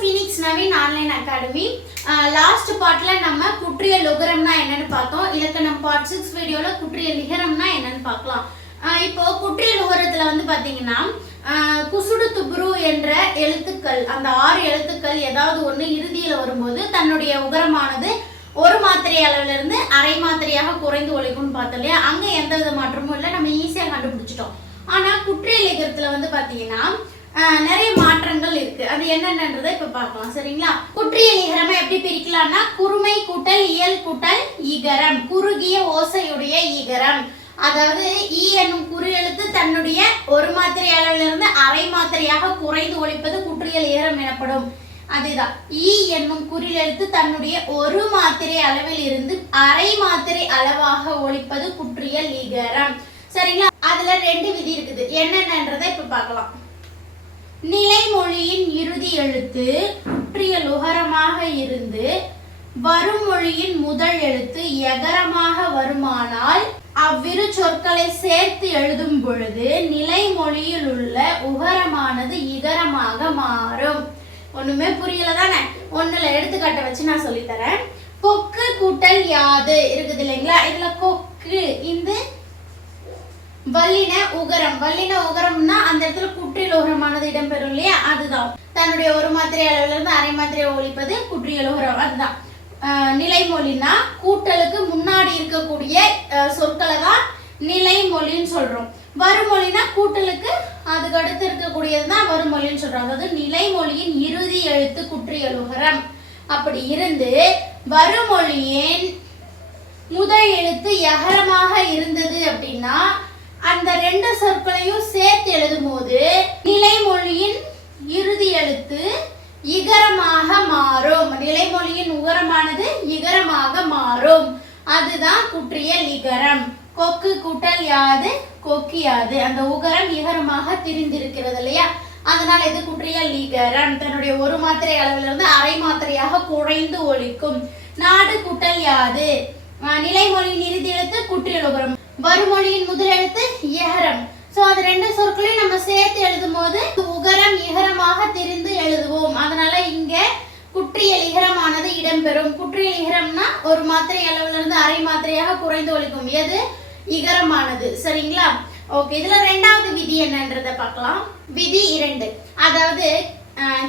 Phoenix Naveen online academy last பார்ட்டில் நம்ம குற்றிய லுகரம்னா என்னன்னு பார்த்தோம். இலக்கணம் பார்ட் சிக்ஸ் வீடியோவில் குற்றிய இகரம்னா என்னன்னு பார்க்கலாம். இப்போ குற்றிய லுகரத்தில் வந்து பார்த்தீங்கன்னா குசுடு துப்ரு என்ற எழுத்துக்கள் அந்த ஆறு எழுத்துக்கள் ஏதாவது ஒன்று இறுதியில் வரும்போது தன்னுடைய உகரமானது ஒரு மாத்திரை அளவிலிருந்து அரை மாத்திரையாக குறைந்து ஒழிக்கும்னு பார்த்தோம் இல்லையா? அங்கே எந்த வித மாற்றமும் இல்லை. நம்ம ஈஸியாக கண்டுபிடிச்சிட்டோம். ஆனால் குற்றிய லிகரத்தில் வந்து பார்த்தீங்கன்னா நிறைய மாற்றங்கள் இருக்கு. அது என்னென்னன்றதை இப்ப பார்க்கலாம். சரிங்களா? குற்றியல் இகரமை எப்படி பிரிக்கலாம்னா குறுமை கூட்டல் இயல் கூட்டல் ஈகரம் குறுகிய ஓசையுடைய ஈகரம் அதாவது ஈ என்னும் குறி எழுத்து தன்னுடைய ஒரு மாத்திரை அளவிலிருந்து அரை மாத்திரையாக குறைந்து ஒழிப்பது குற்றியல் இகரம் எனப்படும். அதுதான். ஈ என்னும் குறில் எழுத்து தன்னுடைய ஒரு மாத்திரை அளவில் இருந்து அரை மாத்திரை அளவாக ஒழிப்பது குற்றியல் இகரம். சரிங்களா? அதுல ரெண்டு விதி இருக்குது. என்னென்னன்றதை இப்ப பார்க்கலாம். நிலைமொழியின் இறுதி எழுத்து குற்றியல் உகரமாக இருந்து வரும் மொழியின் முதல் எழுத்து எகரமாக வருமானால் அவ்விரு சொற்களை சேர்த்து எழுதும் பொழுது நிலைமொழியில் உள்ள உகரமானது இகரமாக மாறும். ஒண்ணுமே புரியல தானே ஒண்ணுல எடுத்துக்காட்ட வச்சு நான் சொல்லித் தரேன் கொக்கு கூட்டல் யாது இருக்குது இல்லைங்களா? இதுல கொக்கு இந்த வல்லின உகரம். வல்லின உகரம்னா அந்த இடத்துல குற்றியல் உகரமானது இடம்பெறும் இல்லையா? அதுதான். தன்னுடைய ஒரு மாத்திரை அளவுல இருந்து அரை மாத்திரை ஒழிப்பது குற்றியல் உகரம். அதுதான். நிலைமொழினா கூட்டலுக்கு முன்னாடி இருக்கக்கூடிய சொற்களை தான் நிலைமொழின்னு சொல்றோம். வருமொழினா கூட்டலுக்கு அதுக்கு அடுத்து இருக்கக்கூடியது தான் வருமொழின்னு சொல்றோம். அதாவது நிலைமொழியின் இறுதி எழுத்து குற்றியல் உகரம். அப்படி இருந்து வருமொழியின் முதல் எழுத்து யகரமாக இருந்தது அப்படின்னா அந்த ரெண்டு சொற்களையும் சேர்த்து எழுதும்போது நிலைமொழியின் இறுதி எழுத்து இகரமாக மாறும். நிலைமொழியின் உகரமானது இகரமாக மாறும். அதுதான் குற்றியல் இகரம். கொக்கு கூட்டல் யாது கொக்கியாது அந்த உகரம் இகரமாக திரிந்திருக்கிறது இல்லையா? அதனால் இது குற்றியல் இகரம். தன்னுடைய ஒரு மாத்திரை அளவிலிருந்து அரை மாத்திரையாக குறைந்து ஒழிக்கும். நாடு குட்டல் யாது. நிலைமொழியின் இறுதி எழுத்து குற்றியல் உகரம். வருமொழியின் முதல் எழுத்து இகரம் சோ அது ரெண்டு சொற்களையும் நம்ம சேர்த்து எழுதும் போது உகரம் இகரமாக திரிந்து எழுதுவோம். அதனால இங்க குற்றியல் இகரமானது இடம்பெறும். குற்றியல் இகரம்னா ஒரு மாத்திரை அளவுல இருந்து அரை மாத்திரையாக குறைந்து ஒழிக்கும். எது? இகரமானது சரிங்களா? ஓகே இதுல ரெண்டாவது விதி என்னன்றத பார்க்கலாம். விதி இரண்டு. அதாவது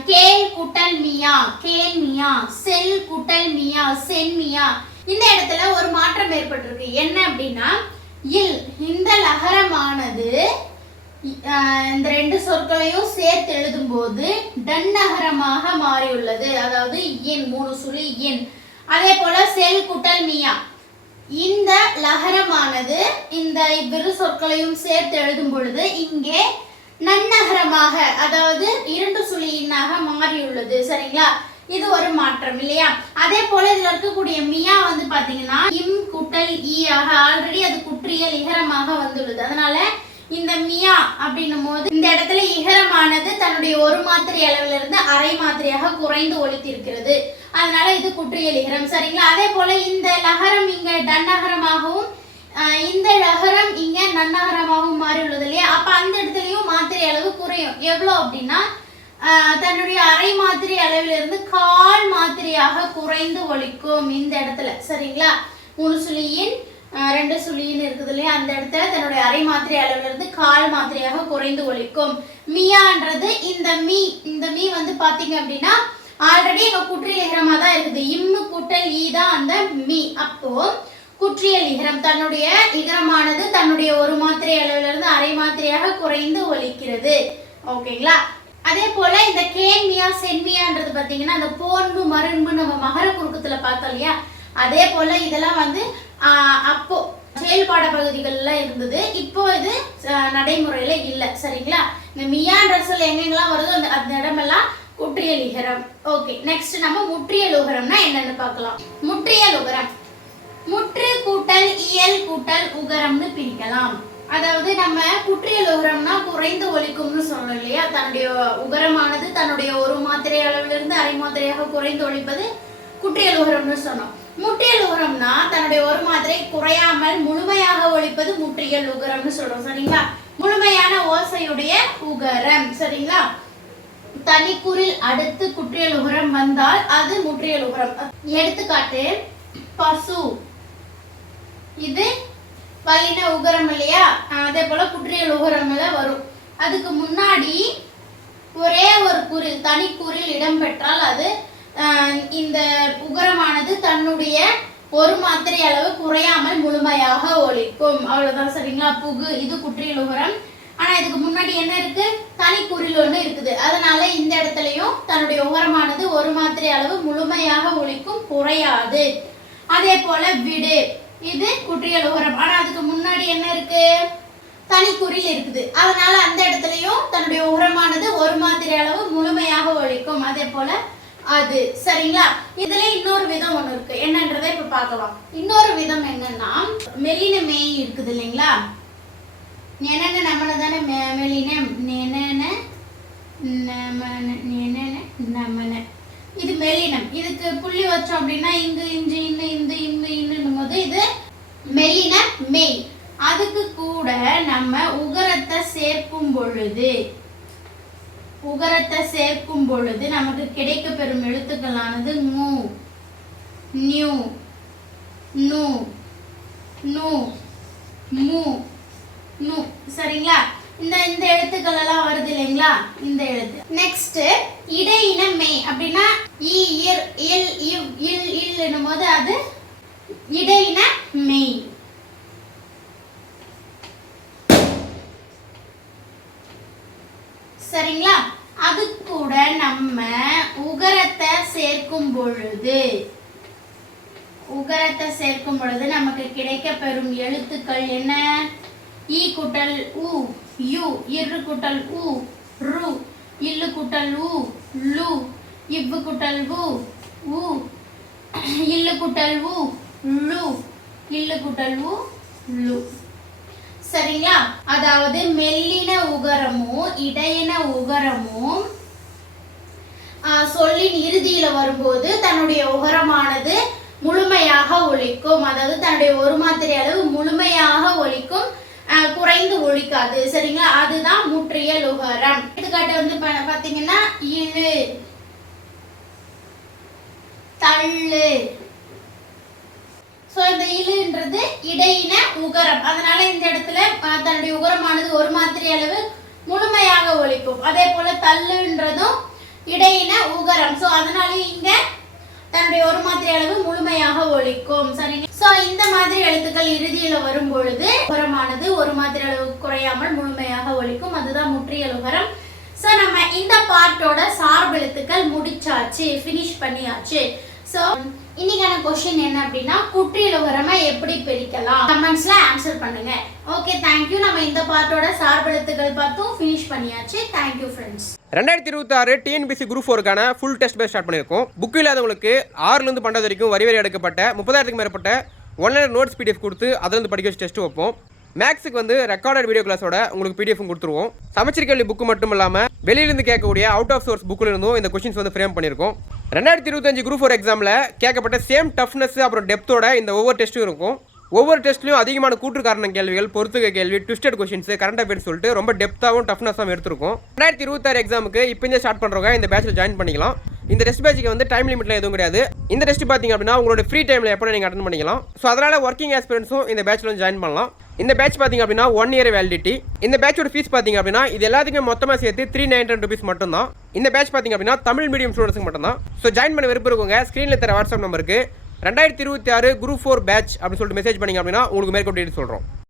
கேல் கேள் குட்டல் மியா. கேள் மியா. செல் குட்டல் மியா. சென் மியா. இந்த இடத்துல ஒரு மாற்றம் ஏற்பட்டிருக்கு. என்ன அப்படின்னா இல் இந்த லகரமானது இந்த ரெண்டு சொற்களையும் சேர்த்து எழுதும்போது டன்னகரமாக மாறியுள்ளது. அதாவது இன் மூணு சுழி இன். அதே போல செல் குட்டல் மியா. இந்த லகரமானது இந்த இவ்விரு சொற்களையும் சேர்த்து எழுதும் பொழுது இங்கே நன்னகரமாக அதாவது இரண்டு சுழியினாக மாறியுள்ளது. சரிங்களா? இது ஒரு மாற்றம் இல்லையா? அதே போல இதுல இருக்கக்கூடிய மியா வந்து பாத்தீங்கன்னா இம் குட்டல் ஈ ஆக ஆல்ரெடி அது குற்றியல் இகரமாக வந்துள்ளது. அதனால இந்த மியா அப்படின்னும் போது இந்த இடத்துல இகரமானது தன்னுடைய ஒரு மாத்திரை அளவிலிருந்து இருந்து அரை மாத்திரையாக குறைந்து ஒழித்திருக்கிறது அதனால இது குற்றியல் இகரம் சரிங்களா? அதே போல இந்த லகரம் இங்க டன்னகரமாகவும் ஆஹ் இந்த லகரம் இங்க நன்னகரமாகவும் மாறி உள்ளது இல்லையா? அப்ப அந்த இடத்துலயும் மாத்திரை அளவு குறையும். எவ்வளவு அப்படின்னா தன்னுடைய அரை மாத்திரை அளவிலிருந்து கால் மாத்திரையாக குறைந்து ஒலிக்கும் இந்த இடத்துல சரிங்களா? மூணு சுழியின் ரெண்டு சுழியின் இருக்குது இல்லையா? அந்த இடத்துல தன்னுடைய அரை மாத்திரை அளவிலிருந்து கால் மாத்திரையாக குறைந்து ஒலிக்கும் மியான்றது இந்த மீ இந்த மீ வந்து பாத்தீங்க அப்படின்னா ஆல்ரெடி எங்க குற்றியல் இகரமா தான் இருக்குது. இம்மு குட்டல் ஈ தான் அந்த மீ. அப்போ குற்றியல் இகரம் தன்னுடைய இகரமானது தன்னுடைய ஒரு மாத்திரை அளவிலிருந்து அரை மாத்திரையாக குறைந்து ஒலிக்கிறது ஓகேங்களா? அதே போல இந்த கேன்மியா சென்மியான்றது பாத்தீங்கன்னா அந்த போன்பு மருண்பு நம்ம மகர குறுக்கத்துல பார்த்தோம் இல்லையா? அதே போல இதெல்லாம் வந்து அப்போ செயல்பாட பகுதிகளில் இருந்தது. இப்போ இது நடைமுறையில இல்லை. சரிங்களா? இந்த மியான்ற சொல் எங்கெங்கெல்லாம் வருதோ அந்த அந்த இடமெல்லாம் குற்றியல் ஓகே நெக்ஸ்ட் நம்ம முற்றியல் உகரம்னா என்னன்னு பார்க்கலாம். முற்றியல் உகரம் முற்று கூட்டல் இயல் கூட்டல் உகரம்னு பிரிக்கலாம். அதாவது நம்ம குற்றியல் உகரம்னா குறைந்து ஒழிக்கும்னு சொன்னோம் இல்லையா? தன்னுடைய உகரமானது தன்னுடைய ஒரு மாத்திரை அளவிலிருந்து அரை மாத்திரையாக குறைந்து ஒழிப்பது குற்றியல் உகரம்னு சொன்னோம். முற்றியல் உகரம்னா தன்னுடைய ஒரு மாத்திரை குறையாமல் முழுமையாக ஒழிப்பது முற்றியல் உகரம்னு சொல்றோம் சரிங்களா? முழுமையான ஓசையுடைய உகரம் சரிங்களா? தனிக்குறில் அடுத்து குற்றியல் உகரம் வந்தால் அது முற்றியல் உகரம் எடுத்துக்காட்டு பசு. இது வல்லின உகரம் இல்லையா? அதே போல குற்றியல் உகரம் வரும். அதுக்கு முன்னாடி ஒரே ஒரு குறில் தனிக்குறில் இடம்பெற்றால் அது இந்த உகரமானது தன்னுடைய ஒரு மாத்திரை அளவு குறையாமல் முழுமையாக ஒலிக்கும் அவ்வளவுதான் சரிங்களா? புகு இது குற்றியல் உகரம். ஆனா இதுக்கு முன்னாடி என்ன இருக்கு? தனிக்குறில் ஒண்ணு இருக்குது. அதனால இந்த இடத்துலயும் தன்னுடைய உகரமானது ஒரு மாத்திரை அளவு முழுமையாக ஒலிக்கும் குறையாது. அதே போல விடு. இது குற்றியல் உரம் ஆனால் அதுக்கு முன்னாடி என்ன இருக்கு? தனிக்குறில் இருக்குது. அதனால அந்த இடத்துலையும் தன்னுடைய உரமானது ஒரு மாதிரி அளவு முழுமையாக ஒழிக்கும். அதே போல அது. சரிங்களா? இதுல இன்னொரு விதம் ஒண்ணு இருக்கு. என்னன்றதை இப்ப பார்க்கலாம். இன்னொரு விதம் என்னன்னா மெலின மேய் இருக்குது இல்லைங்களா? நெனன நம்மள தானே மெ- என்னென்ன நெனன நமன நெனன நமன. இது மெல்லினம். இதுக்கு புள்ளி வச்சோம் அப்படின்னா இங்கு இஞ்சு இன்னு இந்த இன்னு இன்னும் போது இது மெல்லின மெய். அதுக்கு கூட நம்ம உகரத்தை சேர்க்கும் பொழுது உகரத்தை சேர்க்கும் பொழுது நமக்கு கிடைக்க பெறும் எழுத்துக்களானது மு நியூ நு நு மு நு. சரிங்களா? இந்த இந்த எழுத்துக்கள் எல்லாம் வருது இல்லைங்களா? இந்த எழுத்து. நெக்ஸ்ட் இடையின மெய் அப்படின்னா இ இர் இல் இவ் இல் இல் என்னும் போது அது இடையின மெய் சரிங்களா? அது கூட நம்ம உகரத்தை சேர்க்கும் பொழுது உகரத்தை சேர்க்கும் பொழுது நமக்கு கிடைக்க பெறும் எழுத்துக்கள் என்ன? ஈ குட்டல் உ. யு இரு குட்டல் உ ரு இல்லு குட்டல் உ லு இவ்வு குட்டல் உ உ இல்லு குட்டல் உ லு இல்லு குட்டல் உ லு. சரிங்களா? அதாவது மெல்லின உகரமும் இடையின உகரமும் சொல்லின் இறுதியில வரும்போது தன்னுடைய உகரமானது முழுமையாக ஒலிக்கும். அதாவது தன்னுடைய ஒரு மாத்திரை அளவு முழுமையாக ஒலிக்கும். குறைந்து ஒழிக்காது. சரிங்களா? அதுதான் முற்றியல் உகரம் எடுத்துக்காட்டு வந்து பா- பாத்தீங்கன்னா இழு. தள்ளு. ஸோ இந்த இழுன்றது இடையின உகரம். அதனால இந்த இடத்துல தன்னுடைய உகரமானது ஒரு மாதிரி அளவு முழுமையாக ஒழிக்கும் அதே போல தள்ளுன்றதும் இடையின உகரம். ஸோ அதனால இங்க தன்னுடைய ஒரு மாதிரி அளவு முழுமையாக ஒழிக்கும். சரிங்க? ஸோ இந்த மாதிரி எழுத்துக்கள் இறுதியில வரும் பொழுது உரமானது ஒரு மாதிரி அளவு குறையாமல் முழுமையாக ஒழிக்கும் அதுதான் முற்றியல் உரம் ஸோ நம்ம இந்த பார்ட்டோட சார்பு எழுத்துக்கள் முடிச்சாச்சு ஃபினிஷ் பண்ணியாச்சு. ஸோ இன்னைக்கான கொஸ்டின் என்ன அப்படின்னா குற்றியல் உகரமா எப்படி பிரிக்கலாம்? கமெண்ட்ஸ்ல ஆன்சர் பண்ணுங்க. ஓகே தேங்க்யூ நம்ம இந்த பார்ட்டோட சார்பு எழுத்துக்கள் பார்த்தும் ஃபினிஷ் பண்ணியாச்சு. தேங்க்யூ ஃப்ரெண்ட்ஸ் ரெண்டாயிரத்தி இருபத்தாறு டிஎன்பிசி குரூப் ஃபோருக்கான ஃபுல் டெஸ்ட் பேஸ் ஸ்டார்ட் பண்ணியிருக்கோம். புக் இல்லாதவங்களுக்கு ஆறுலேருந்து பன்னெண்டு வரைக்கும் வரி வரி எடுக்கப்பட்ட முப்பதாயிரத்துக்கு மேற்பட்ட ஒன்லைன் நோட்ஸ் பிடிஎஃப் கொடுத்து அதுலேருந்து படிக்க வச்சு டெஸ்ட் வைப்போம். மேக்ஸுக்கு வந்து ரெக்கார்டட் வீடியோ கிளாஸோட உங்களுக்கு பிடிஎஃப் கொடுத்துருவோம். சமச்சீர் கல்வி புக்கு மட்டும் இல்லாமல் வெளியிலிருந்து கேட்கக்கூடிய அவுட் ஆஃப் சோர்ஸ் புக்கில் இருந்தும் இந்த கொஸ்டின்ஸ் வந்து ஃப்ரேம் பண்ணியிருக்கோம். ரெண்டாயிரத்தி இருபத்தஞ்சு குரூப் ஃபோர் எக்ஸாமில் கேட்கப்பட்ட சேம் டஃப்னஸ் அப்புறம் டெப்த்தோட இந்த ஒவ்வொரு டெஸ்ட்டும் இருக்கும். ஒவ்வொரு டெஸ்ட்லையும் அதிகமான கூற்று காரண கேள்விகள் பொறுத்துக்க கேள்வி ட்விஸ்டட் கொஸ்டின்ஸ் கரண்ட் அஃபேர்ஸ் சொல்லிட்டு ரொம்ப டெப்த்தாகவும் டஃப்னஸாகவும் எடுத்திருக்கும். ரெண்டாயிரத்தி இருபத்தாறு எக்ஸாமுக்கு இப்போ ஸ்டார்ட் பண்ணுறவங்க இந்த பேட்சில் ஜாயின் பண்ணிக்கலாம். இந்த டெஸ்ட் பேட்சுக்கு வந்து டைம் லிமிட்ல எதுவும் கிடையாது. இந்த டெஸ்ட் பார்த்தீங்க அப்படின்னா உங்களோட ஃப்ரீ டைமில் எப்போ நீங்கள் அட்டன் பண்ணிக்கலாம். ஸோ அதனால் ஒர்க்கிங் எக்ஸ்பீரியன்ஸும் இந்த பேட்சில் வந்து ஜாயின் பண்ணலாம். இந்த பேட்ச் பார்த்தீங்க அப்படின்னா ஒன் இயர் வேலிடிட்டி இந்த பேட்சோட ஃபீஸ் பார்த்தீங்க அப்படின்னா இது எல்லாத்துக்கும் மொத்தமாக சேர்த்து த்ரீ நைன் ஹண்ட்ரட் ருபீஸ் மட்டும் தான் இந்த பேட்ச் பார்த்தீங்க அப்படின்னா தமிழ் மீடியம் ஸ்டூடெண்ட்ஸுக்கு மட்டும் தான் ஸோ ஜாயின் பண்ண விருப்பம் இருக்கவங்க ஸ்க்ரீனில் தர வாட்ஸ்அப் நம்பருக்கு ரெண்டாயிரத்தி இருபத்தி ஆறு குரூப் ஃபோர் பேட்ச் அப்படின்னு சொல்லிட்டு மெசேஜ் பண்ணிங்க அப்படின்னா உங்களுக்கு மேற்கொண்டு சொல்கிறோம்